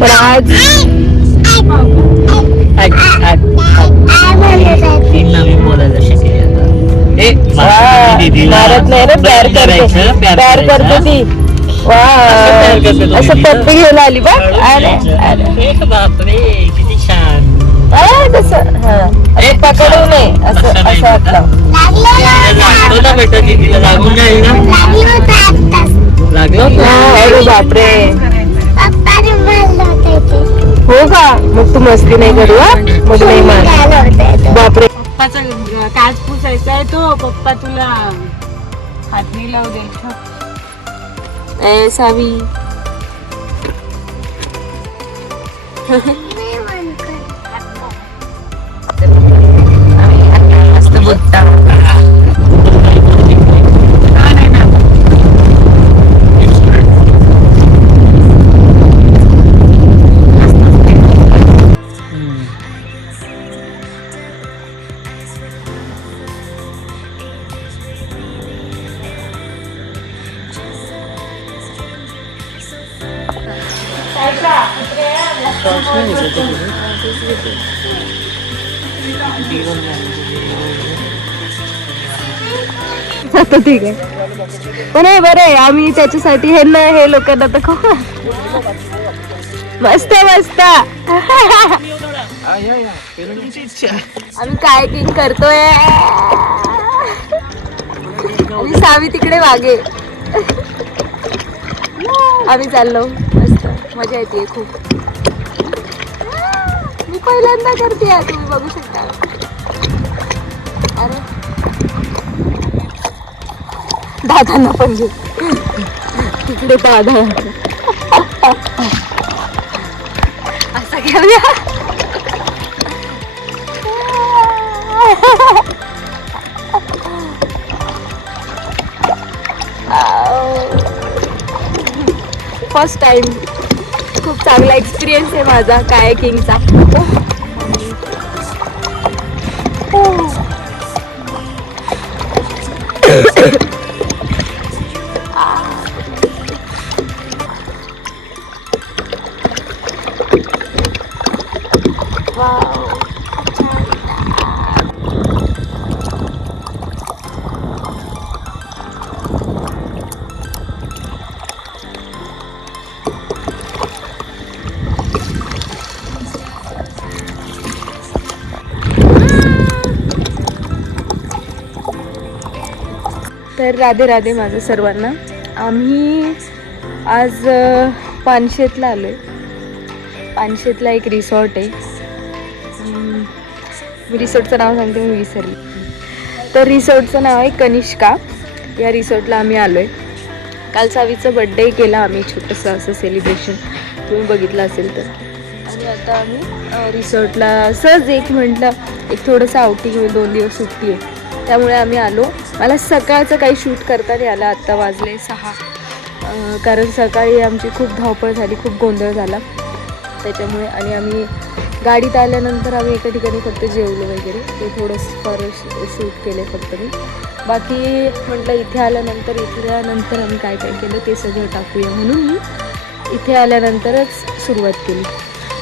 पण आज बोलायला शिकले भारत नाही रे, प्यार करते ती. वा, असं पप्पी घेऊन आली बघ. अरे बापरे किती छान. कसं पकडू नये असं वाटलं. बेटा दीदीला लागून जाईल ना. लागलं. अरे बापरे, हो का? मग तू मस्ती नाही करू. मग नाही मार. बापरे, पप्पाचा काच पुसायचा आहे तो. पप्पा तुला हात नाही लावू दे. सावी मस्त बुट्टा. आता ठीक आहे. पण हे बरं आहे, आम्ही त्याच्यासाठी हे ना, हे लोकांना तर खूप मस्त मस्त. आम्ही कायकिंग करतोय आणि सावी तिकडे मागे. आम्ही चाललो, मस्त मजा येते खूप. मी पहिल्यांदा करते, तुम्ही बघू शकता. अरे दादांना पण घे तिकडे. दादा असं घेऊया. फर्स्ट टाइम, खूप चांगला एक्सपिरियन्स आहे माझा कायाकिंगचा. तर राधे राधे माझं सर्वांना. आम्ही आज पानशेतला आलो आहे. पानशेतला एक रिसॉर्ट आहे. मी रिसॉर्टचं नाव सांगते, मी विसरली. तर रिसॉर्टचं नाव आहे कनिष्का. या रिसॉर्टला आम्ही आलो आहे. काल सावीचं बड्डे केला आम्ही, छोटंसं असं सेलिब्रेशन, तुम्ही बघितलं असेल तर. आणि आता आम्ही रिसॉर्टला सहज एक म्हटलं, एक थोडंसं आउटिंग होईल, 2 दिवस सुट्टी आहे, त्यामुळे आम्ही आलो. मला सकाळचं काही शूट करता नाही आलं. आत्ता वाजले 6, कारण सकाळी आमची खूप धावपळ झाली, खूप गोंधळ झाला त्याच्यामुळे. आणि आम्ही गाडीत आल्यानंतर आम्ही एका ठिकाणी फक्त जेवलो वगैरे, ते थोडंसं शूट केले फक्त मी. बाकी म्हटलं इथे आल्यानंतर आम्ही काय काय केलं ते सगळं टाकूया, म्हणून मी इथे आल्यानंतरच सुरुवात केली.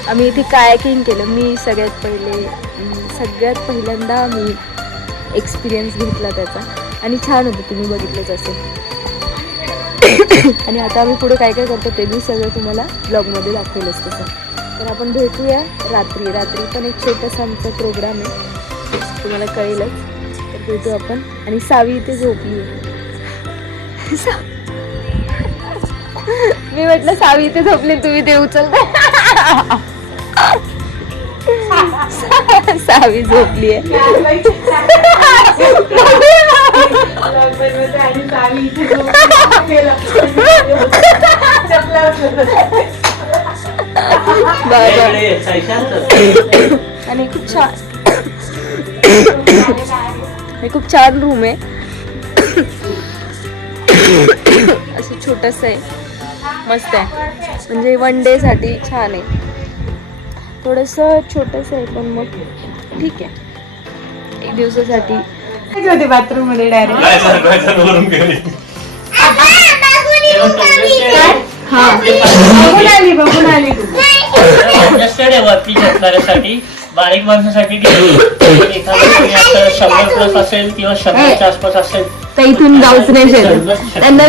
आम्ही इथे कायाकिंग केलं. मी सगळ्यात पहिल्यांदा मी एक्सपिरियन्स घेतला त्याचा, आणि छान होतं, तुम्ही बघितलंच असेल. आणि आता आम्ही पुढे काय काय करतो ते मी सगळं तुम्हाला ब्लॉगमध्ये दाखवेलच तसं. तर आपण भेटूया रात्री पण एक छोटासा आमचा प्रोग्राम आहे, तुम्हाला कळेलच. तर भेटू आपण. आणि सावी इथे झोपली आहे. मी म्हटलं सावी इथे झोपली, तुम्ही ते उचलता. सावी झोपली आहे. आणि खूप छान रूम आहे. असं छोटस आहे, मस्त आहे. म्हणजे 1 डे साठी छान आहे. थोडंसं छोटंसं आहे पण मग ठीक आहे, 1 दिवसासाठी. बाथरूम मध्ये डायरेक्ट हा बघून आली तू. Adjusted आहे वरती झोपणाऱ्यासाठी. बारीक माणसासाठी एखादं कोणी आता 100 प्लस असेल किंवा 100च्या आसपास असेल तर इथून जाऊच नाही शकत. त्यांना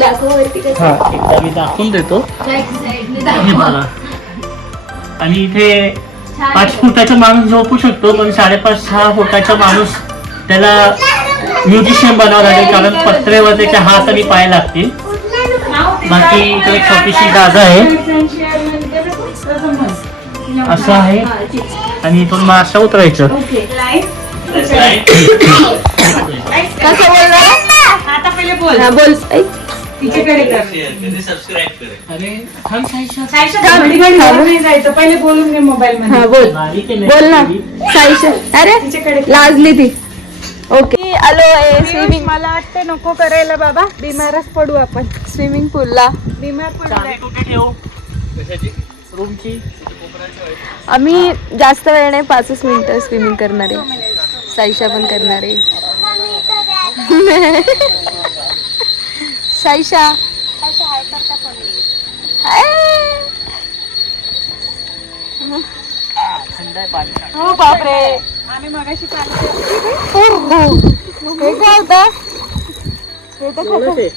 दाखव वरती कसं. हा एकदा मी दाखवून देतो. हे बघा. आणि इथे 5 फुटाचा माणूस झोपू शकतो, पण 5.5-6 फुटाचा माणूस त्याला म्युझिशियन बनावं लागेल, कारण पत्र्यावर त्याच्या हात आणि पाय लागतील. बाकी इकडे एक छोटीशी जागा आहे, असं आहे. आणि इथून मग असं उतरायचं. कसं बोलणार? आता पहिले बोल. हा बोल. ऐक. तिच्याकडे कर. अरे थांब साईशा. साईशा, घडीवर नाही जायचं. पहिले बोलून घे मोबाईल हा मध्ये. बोल. बारीक आहे बोल ना ना. साईशा. अरे तिच्याकडे. लाजली ती. ओके आलो आहे स्विमिंग. मला वाटतं नको करायला बाबा, बिमारच पडू आपण. स्विमिंग पूलला बिमार चावी पडू. कुठे ठेवू? कशाची? रूमची. आम्ही जास्त वेळ नाही, 5 मिनिटं स्विमिंग करणार आहे. साईशा पण करणार आहे. साईशा हाय. थंड आहे पाणी. हो बापरे. आम्ही मगाशी पाणी हे काय होतं? हे तर एवढंच आहे.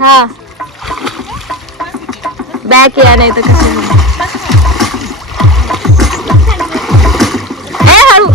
हा बॅक या नाही तर कसं हळू.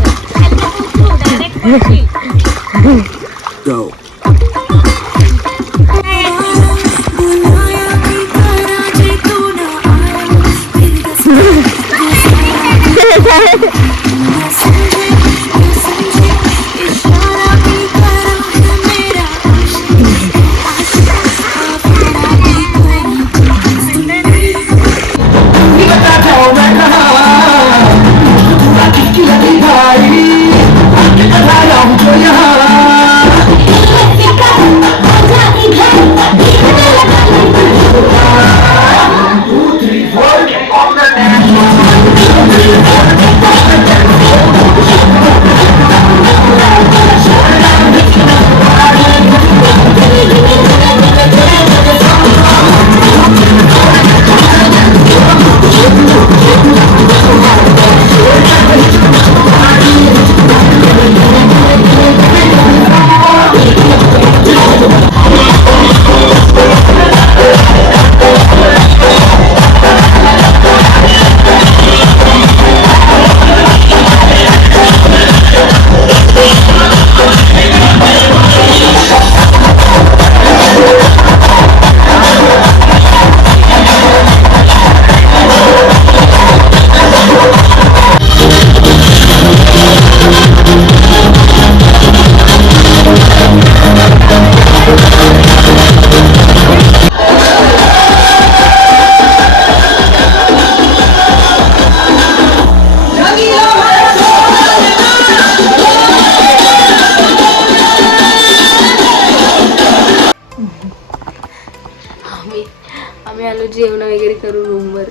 आम्ही आलो जेवण वगैरे करू रूमवर.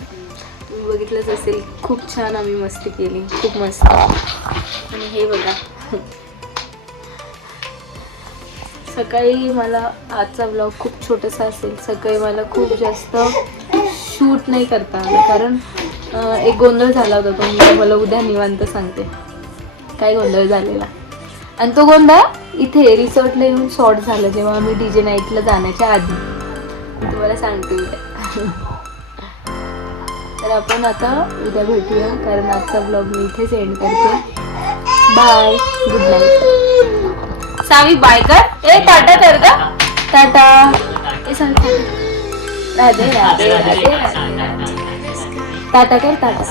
तुम्ही बघितलंच असेल, खूप छान आम्ही मस्ती केली, खूप मस्त. आणि हे बघा, सकाळी मला आजचा ब्लॉग खूप छोटासा असेल. सकाळी मला खूप जास्त शूट नाही करता आलं, कारण एक गोंधळ झाला होता. तो मी मला उद्या निवांत सांगते काय गोंधळ झालेला. आणि तो गोंधळ इथे रिसॉर्टला येऊन शॉर्ट झाला, जेव्हा आम्ही DJ नाईटला जाण्याच्या आधी. तुम्हाला सांगते उद्या. तर आपण आता उद्या भेटूया, कारण आजचा ब्लॉग मी इथेच एंड करते. Bye, good night. Savi bye कर. ए टाटा कर का? टाटा. ए सांग राधे राधे राधे राधे. टाटा कर, टाटा.